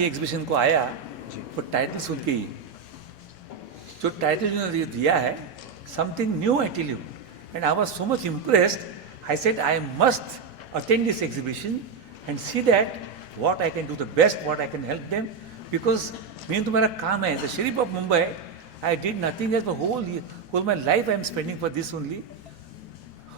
ये एग्जीबिशन को आया जी। वो टाइटल सुन के ही, जो टाइटल उन्होंने दिया है, something new I tell you, and I was so much impressed. I said I must attend this exhibition and see that what I can do the best, what I can help them, because main तो मेरा काम है. The Sheriff of Mumbai, I did nothing else. Whole my life I am spending for this only.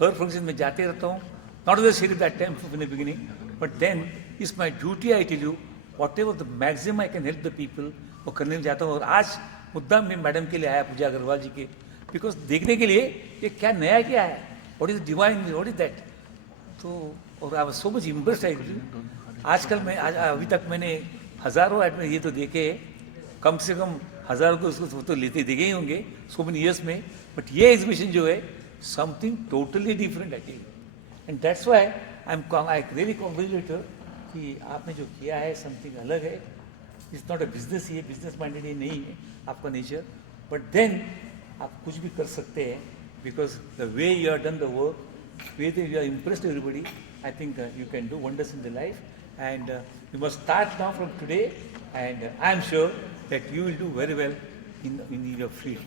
Her function में जाते रहता हूँ. Not as a sheriff that time in the beginning, but then it's my duty, I tell you, whatever the maximum I can help the people, वो करने में जाता हूँ. और आज मुद्दा मैं मैडम के लिए आया, पूजा अग्रवाल जी के, बिकॉज देखने के लिए ये क्या नया क्या है, what is divine, what is that. तो और I was so much impressed. I आजकल मैं अभी तक मैंने हज़ारों एडमिट ये तो देखे, कम से कम हज़ारों को उसको तो लेते देखे ही होंगे सो मेनी ईयर्स में. बट ये एग्जीबिशन जो है something totally different I, and that's why I really congratulate कि आपने जो किया है समथिंग अलग है. इट्स नॉट अ बिजनेस, ये बिजनेस माइंडेड ये नहीं है आपका नेचर, बट देन आप कुछ भी कर सकते हैं because the way you are done the work, way you are impressed everybody. I think you can do wonders in the life, and you must start now from today, and I am sure that you will do very well in your field.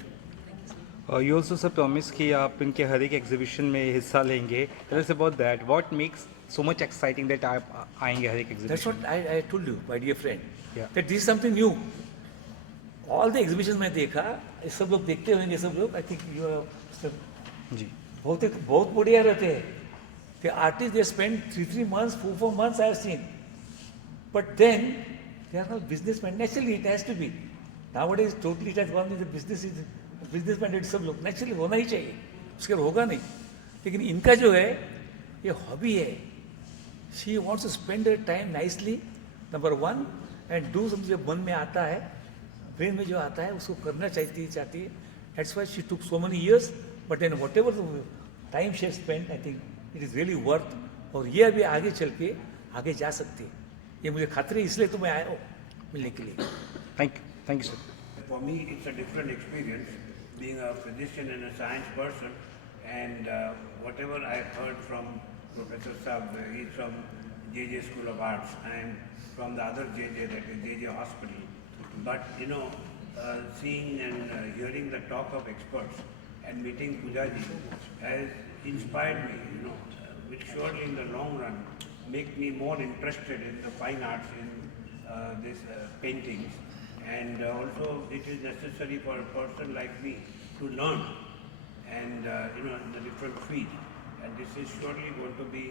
You also sir promise कि आप इनके हर एक exhibition में हिस्सा लेंगे. Tell us about that. What makes so much exciting that आप आएंगे हर एक That's exhibition? what I told you, my dear friend, Yeah. that this is something new. All the exhibitions मैं देखा, ये सब लोग देखते होंगे, सब लोग. I think you are जी. बहुत बढ़िया रहते हैं. The artists, they spend 3 months, 4 months I have seen. But then they are not businessmen. Naturally, it has to be. Nowadays, totally it has gone into businessman सब लोग. Naturally होना ही चाहिए, उसके होगा नहीं. लेकिन इनका जो है ये हॉबी है. She wants to spend her time nicely, number one, and do something जो मन में आता है, ब्रेन में जो आता है उसको करना चाहती है. That's why she took so many years. But then whatever the time she has spent, I think it is really worth. और ये अभी आगे चल के आगे जा सकती है, ये मुझे खातिर है. इसलिए तो मैं आया हूँ मिलने के लिए. Thank you sir. For me, it's a different experience being a physician and a science person, and whatever I've heard from Professor Saab, he's from JJ School of Arts. I'm from the other JJ, that is JJ Hospital. But you know, seeing and hearing the talk of experts and meeting Pujaji has inspired me, you know, which surely in the long run make me more interested in the fine arts, in this paintings. And also it is necessary for a person like me to learn and you know, in the different fields. And this is surely going to be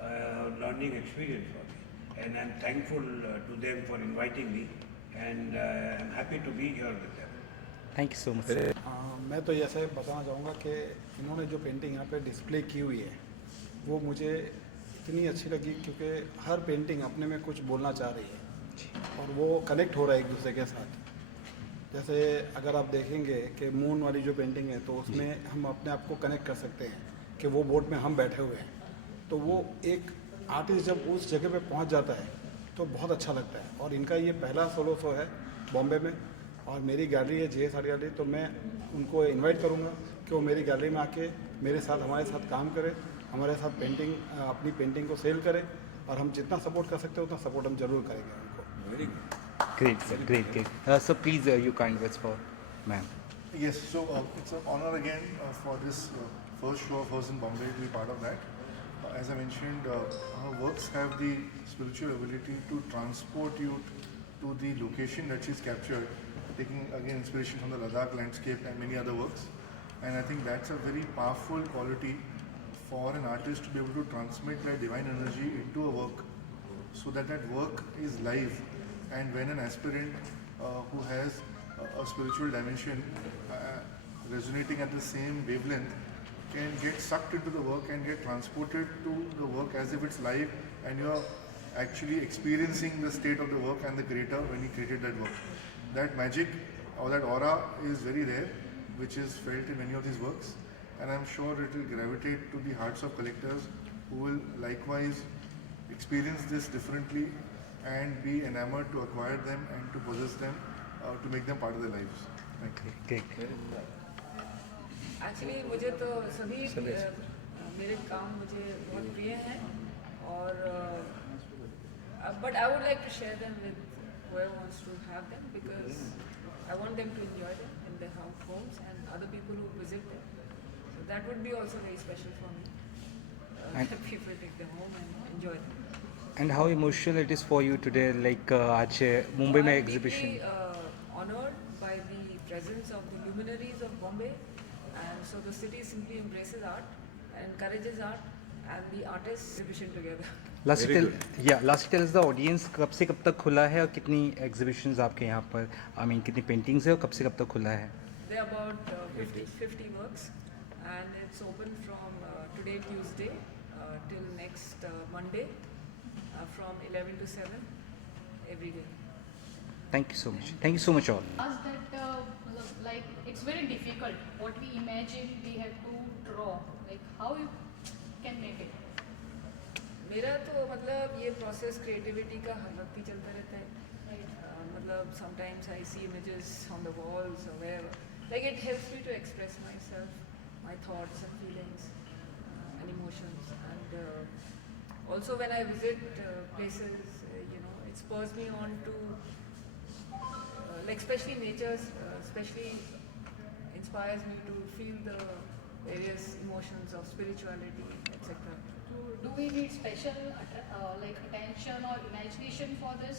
a learning experience for me. And I'm thankful to them for inviting me, and I'm happy to be here with them. Thank you so much sir. मैं तो ऐसा बताना चाहूँगा कि इन्होंने जो painting यहाँ पे डिस्प्ले की हुई है वो मुझे इतनी अच्छी लगी, क्योंकि हर पेंटिंग अपने में कुछ बोलना चाह रही है और वो कनेक्ट हो रहा है एक दूसरे के साथ. जैसे अगर आप देखेंगे कि मून वाली जो पेंटिंग है तो उसमें हम अपने आप को कनेक्ट कर सकते हैं कि वो बोट में हम बैठे हुए हैं. तो वो एक आर्टिस्ट जब उस जगह पे पहुंच जाता है तो बहुत अच्छा लगता है. और इनका ये पहला सोलो शो है बॉम्बे में, और मेरी गैलरी है JS आर्ट गैलरी. तो मैं उनको इनवाइट करूँगा कि वो मेरी गैलरी में आके मेरे साथ हमारे साथ काम करें, हमारे साथ पेंटिंग अपनी पेंटिंग को सेल करें, और हम जितना सपोर्ट कर सकते हैं उतना सपोर्ट हम जरूर करेंगे उनको. Very good. Great sir. Great. So please you kind words for ma'am. Yes, so it's an honor again for this first show of hers in Bombay to be part of that. As I mentioned, her works have the spiritual ability to transport you to the location that she's captured, taking again inspiration from the Ladakh landscape and many other works. And I think that's a very powerful quality for an artist to be able to transmit that divine energy into a work, so that that work is live. And when an aspirant who has a spiritual dimension resonating at the same wavelength can get sucked into the work and get transported to the work as if it's live, and you're actually experiencing the state of the work and the creator when he created that work. That magic or that aura is very rare, which is felt in many of these works, and I'm sure it will gravitate to the hearts of collectors who will likewise experience this differently and be enamored to acquire them and to possess them, to make them part of their lives. Thank you. Great. Actually मुझे तो सभी मेरे काम मुझे बहुत प्रिय हैं, और but I would like to share them with whoever wants to have them, because I want them to enjoy them in their homes and other people who visit them. So that would be also very special for me. That people take them home and enjoy them. And how emotional it is for you today, like आज मुंबई में I'm exhibition. deeply honored by the presence of the luminaries of Bombay, and so the city simply embraces art and encourages art and the artists exhibition together. Last tale is the audience कब से कब तक खुला है और कितनी exhibitions आपके यहाँ पर, आई मीन कितनी पेंटिंग्स है और कब से कब तक खुला है? There are about 50 works, and it's open from today Tuesday till next Monday from 11 to 7 every day. Thank you so much all. Ask that like it's very difficult. What we imagine, we have to draw. Like how you can make it. मेरा तो मतलब ये process creativity का हर वक्त ही चलता रहता है. मतलब sometimes I see images on the walls और where, like it helps me to express myself, my thoughts and feelings and emotions, and also when I visit places, you know, it spurs me on to like especially nature especially inspires me to feel the various emotions of spirituality, etc. Do we need special like attention or imagination for this?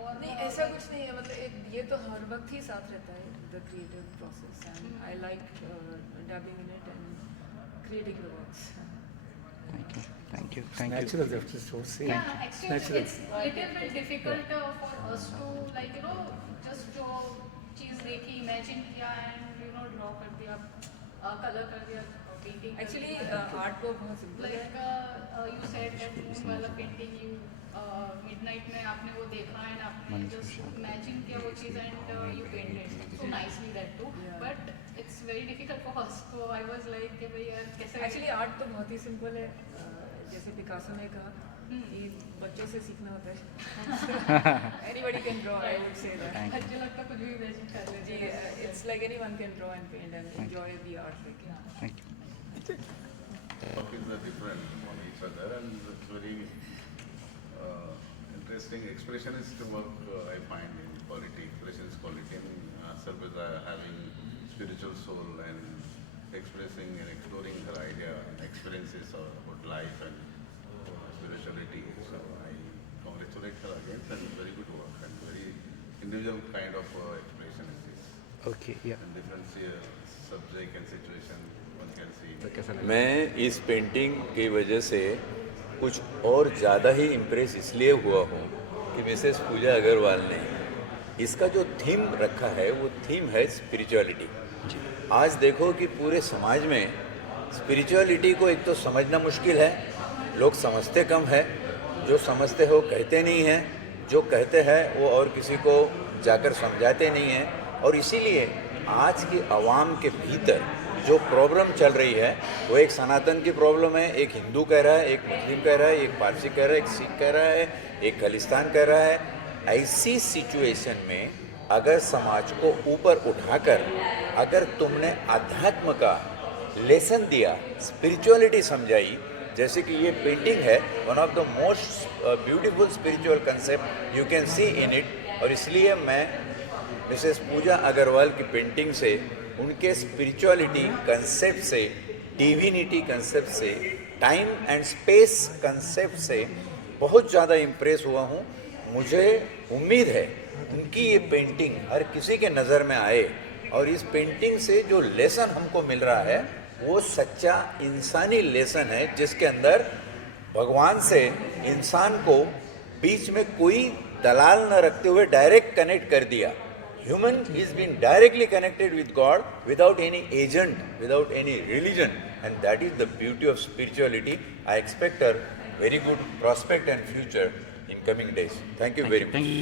Or नहीं, ऐसा कुछ नहीं है. मतलब एक ये तो हर वक्त ही साथ रहता है, the creative process, and I like डैबिंग in it and creating the works. Thank you. Natural, that's just what say. Yeah, actually Natural. it's little bit difficult for us to like you know just जो चीज देखी imagine किया and you know draw कर दिया, color कर दिया, painting. Actually art work बहुत simple है. Like you said that moon वाला painting you midnight में आपने वो देखा and आपने just imagine किया वो चीज and you painted so nicely that too. Yeah. But it's very difficult for us. So I was like कि भाई यार कैसे. एक्चुअली आर्ट तो बहुत ही सिंपल है. जैसे पिकासो ने कहा कि बच्चों से सीखना होता है. Anybody can draw, I would say that. मुझे लगता कुछ भी imagine कर ले. जी, it's like anyone can draw and paint and enjoy the art. Thank you. Topics are different from each other, and it's very interesting expressionist work I find in quality, expressionist quality, and Sarbaza having spiritual soul and expressing and exploring her idea and experiences about life and spirituality. So I congratulate her again, and very good work and very individual kind of expression is this. Okay या And different subject and situation one can see. मैं इस painting की वजह से कुछ और ज़्यादा ही impress इसलिए हुआ हूँ कि मिसेस पूजा अग्रवाल ने इसका जो थीम रखा है वो थीम है स्पिरिचुअलिटी. आज देखो कि पूरे समाज में स्पिरिचुअलिटी को एक तो समझना मुश्किल है, लोग समझते कम है, जो समझते हो कहते नहीं हैं, जो कहते हैं वो और किसी को जाकर समझाते नहीं हैं. और इसीलिए आज की आवाम के भीतर जो प्रॉब्लम चल रही है वो एक सनातन की प्रॉब्लम है, एक हिंदू कह रहा है, एक मुस्लिम कह रहा है, एक पारसी कह रहा है, एक सिख कह रहा है, एक खालिस्तान कह रहा है. ऐसी सिचुएशन में अगर समाज को ऊपर उठाकर अगर तुमने अध्यात्म का लेसन दिया, स्पिरिचुअलिटी समझाई, जैसे कि ये पेंटिंग है, one of the most beautiful spiritual concept you can see in it. और इसलिए मैं मिसेस पूजा अग्रवाल की पेंटिंग से, उनके स्पिरिचुअलिटी कंसेप्ट से, डिविनिटी कंसेप्ट से, टाइम एंड स्पेस कंसेप्ट से बहुत ज़्यादा इम्प्रेस हुआ हूँ. मुझे उम्मीद है उनकी ये पेंटिंग हर किसी के नज़र में आए और इस पेंटिंग से जो लेसन हमको मिल रहा है वो सच्चा इंसानी लेसन है, जिसके अंदर भगवान से इंसान को बीच में कोई दलाल न रखते हुए डायरेक्ट कनेक्ट कर दिया. Human is being directly connected with God without any agent, without any religion, and that is the beauty of spirituality. I expect a very good prospect and future in coming days. Thank you very much.